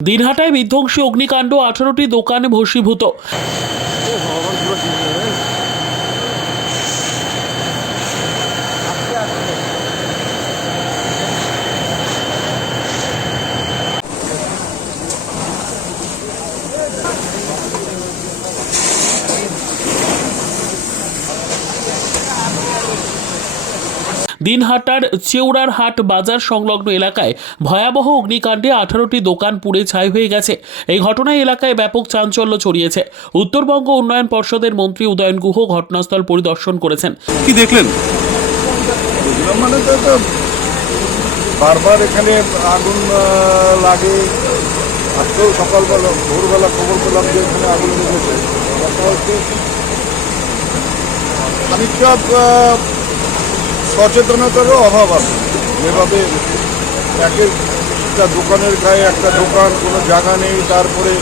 দিনহাটায় বিধ্বংসী অগ্নিকাণ্ড আঠারোটি দোকানে ভস্মীভূত। দিনহাটার চেউড়ার হাট বাজার সংলগ্ন এলাকায় ভয়াবহ অগ্নিকাণ্ডে আঠারোটি দোকান পুড়ে ছাই হয়ে গেছে। এই ঘটনায় এলাকায় ব্যাপক চাঞ্চল্য ছড়িয়েছে। উত্তরবঙ্গ উন্নয়ন পর্ষদের মন্ত্রী উদয়ন গুহ ঘটনাস্থল পরিদর্শন করেছেন। কি দেখলেন? মানে বারবার এখানে আগুন লাগে। আজকেও সকালবেলা ভোরবেলা খবর পেলাম যে এখানে আগুন লেগেছে। খানিকটা আহ, সচেতনতারও অভাব আছে। যেভাবে একের একটা দোকানের গায়ে একটা দোকান, কোনো জায়গা নেই, তারপরে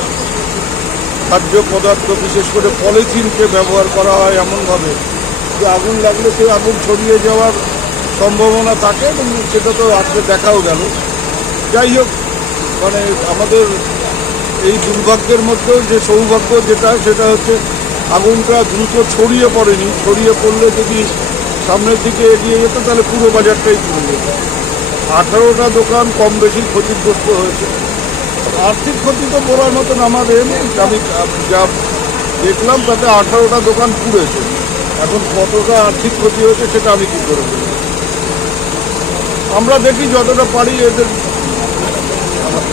খাদ্য পদার্থ, বিশেষ করে পলিথিনকে ব্যবহার করা হয় এমনভাবে। যে আগুন লাগলে সেই আগুন ছড়িয়ে যাওয়ার সম্ভাবনা থাকে এবং সেটা তো আজকে দেখাও গেল। যাই হোক মানে আমাদের এই দুর্ভাগ্যের মধ্যেও যে সৌভাগ্য যেটা, সেটা হচ্ছে আগুনটা দ্রুত ছড়িয়ে পড়েনি। ছড়িয়ে পড়লে যদি সামনের দিকে এগিয়ে যেত, তাহলে পুরো বাজারটাই পুড়ে যেত। আঠারোটা দোকান কম বেশি ক্ষতিগ্রস্ত হয়েছে। আর্থিক ক্ষতি তো বলার মতন নেই আমি যা দেখলাম, তাতে আঠারোটা দোকান পুড়েছে। এখন কতটা আর্থিক ক্ষতি হয়েছে সেটা আমি কী করে বলব? আমরা দেখি যতটা পারি এদের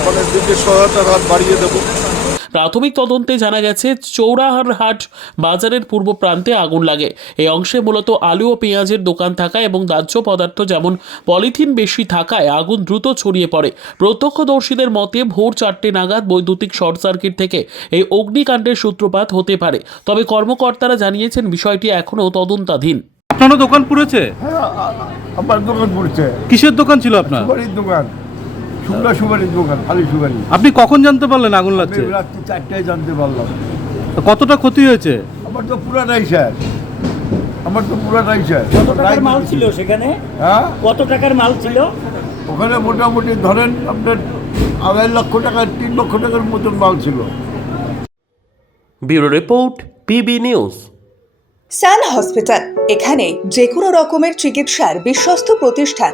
মানে দিকে সহায়তার হাত বাড়িয়ে দেবো। প্রাথমিক তদন্তে জানা গেছে চৌরাহার হাট বাজারের পূর্ব প্রান্তে আগুন লাগে। এই অংশে মূলত আলু ও পেঁয়াজের দোকান থাকা এবং দাহ্য পদার্থ যেমন পলিথিন বেশি থাকায় আগুন দ্রুত ছড়িয়ে পড়ে। প্রত্যক্ষদর্শীদের মতে ভোর চারটে নাগাদ বৈদ্যুতিক শর্ট সার্কিট থেকে এই অগ্নিকাণ্ডের সূত্রপাত হতে পারে। তবে কর্মকর্তারা জানিয়েছেন বিষয়টি এখনও তদন্তাধীন। আপনারও দোকান পুড়েছে? হ্যাঁ আমার দোকান পড়ছে। কিসের দোকান ছিল আপনার? দোকান। শুকনা সুপারির দোকান খালি সুপারি আপনি কখন জানতে পারলেন আগুন লাগছে? রাত্রি চারটায় জানতে পারলাম। কতটা ক্ষতি হয়েছে? আমার তো পুরাটাই স্যার। আমার তো পুরাটাই স্যার। কত টাকার মাল ছিল সেখানে? হ্যাঁ? কত টাকার মাল ছিল? ওখানে মোটামুটি ধরেন আপনার আড়াই লক্ষ টাকা তিন লক্ষ টাকার মতন মাল ছিল। Bureau report PB news. Sun hospital এখানে যে কোনো রকমের চিকিৎসার বিশ্বস্ত প্রতিষ্ঠান।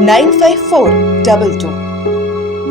95422.